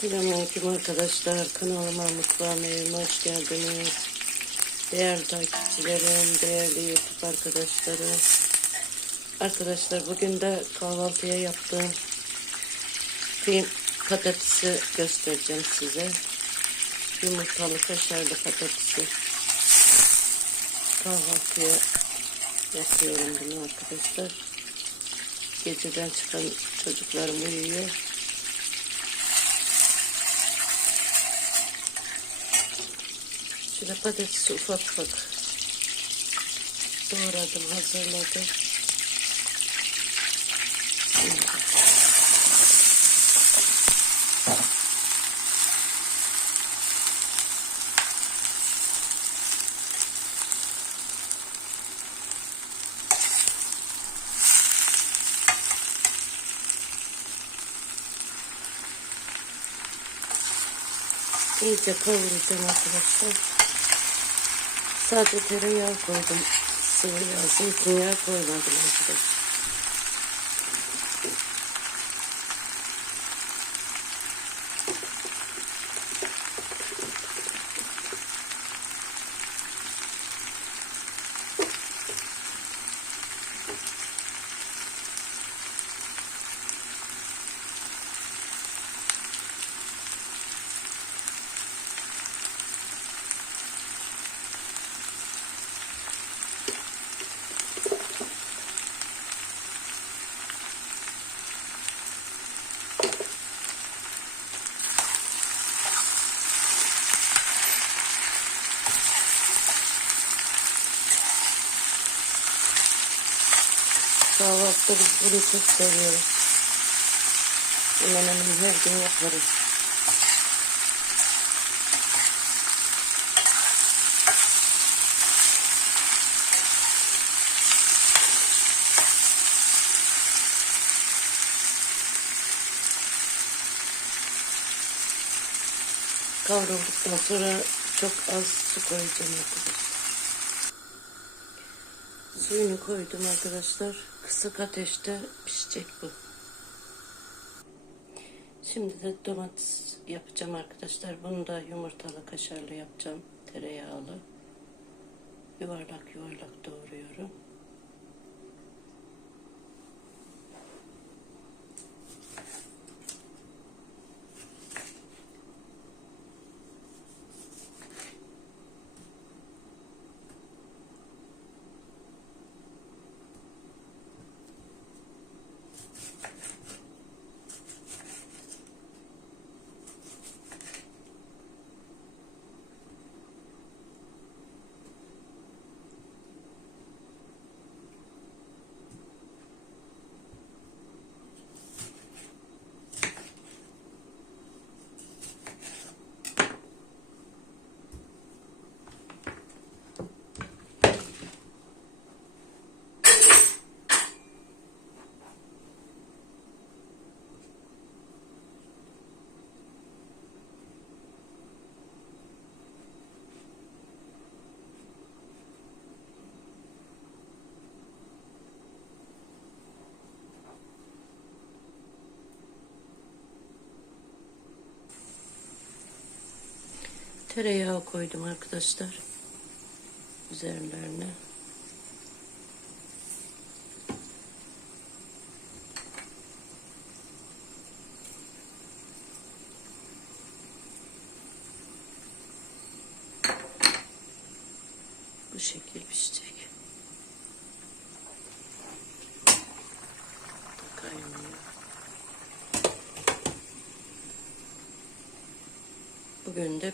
Selamünaleyküm arkadaşlar. Kanalıma mutfağıma evime hoş geldiniz. Değerli takipçilerim, değerli YouTube arkadaşlarım. Arkadaşlar bugün de kahvaltıya yaptığım kıyım patatesi göstereceğim size. Yumurtalı kaşarlı patatesi. Kahvaltıya yapıyorum bunu arkadaşlar. Geceden çıkan çocuklarım uyuyor. Ufak ufak doğradım, hazırladım. Şimdi. İyice kavuracağım arkadaşlar. Sadece tereyağı koydum. Sıvı yağ, zeytinyağı koymadım arkadaşlar. Kahvaltıda biz bunu çok seviyoruz. Hemen hemen her gün yaparız. Kavrulduktan sonra çok az su koyacağım arkadaşlar. Suyunu koydum arkadaşlar. Kısık ateşte pişecek bu. Şimdi de domates yapacağım arkadaşlar. Bunu da yumurtalı kaşarlı yapacağım. Tereyağlı. Yuvarlak yuvarlak doğruyorum. Tereyağı koydum arkadaşlar. Üzerlerine. Bu şekil pişecek. Bugün de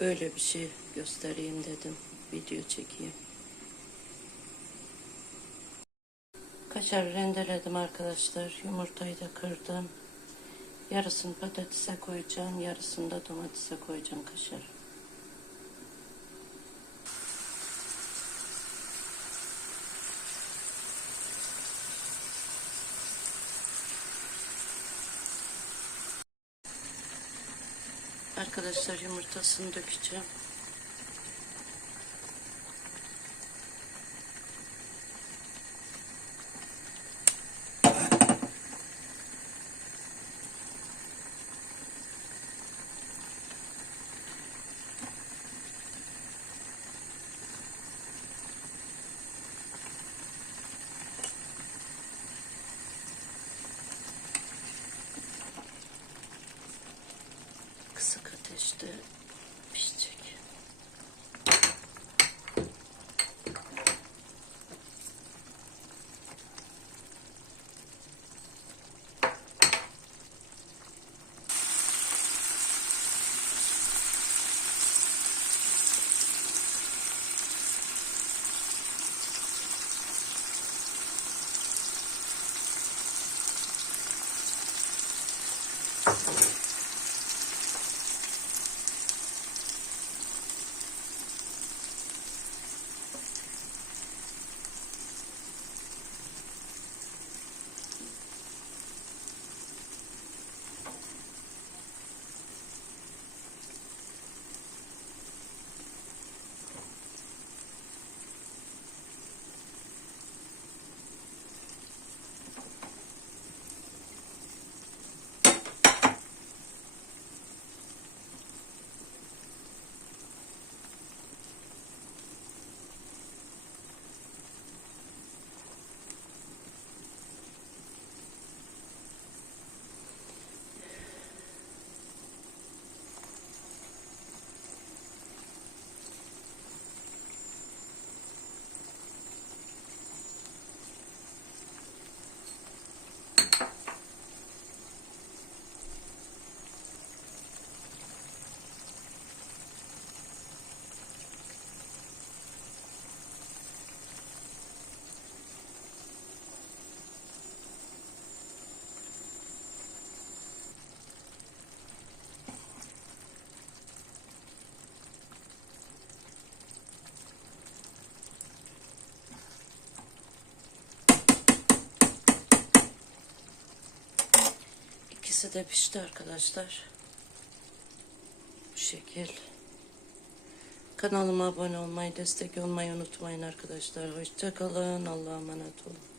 böyle bir şey göstereyim dedim. Video çekeyim. Kaşar rendeledim arkadaşlar. Yumurtayı da kırdım. Yarısını patatese koyacağım. Yarısını da domatese koyacağım kaşar. Arkadaşlar yumurtasını dökeceğim. İkisi de pişti arkadaşlar. Bu şekil. Kanalıma abone olmayı, destek olmayı unutmayın arkadaşlar. Hoşçakalın. Allah'a emanet olun.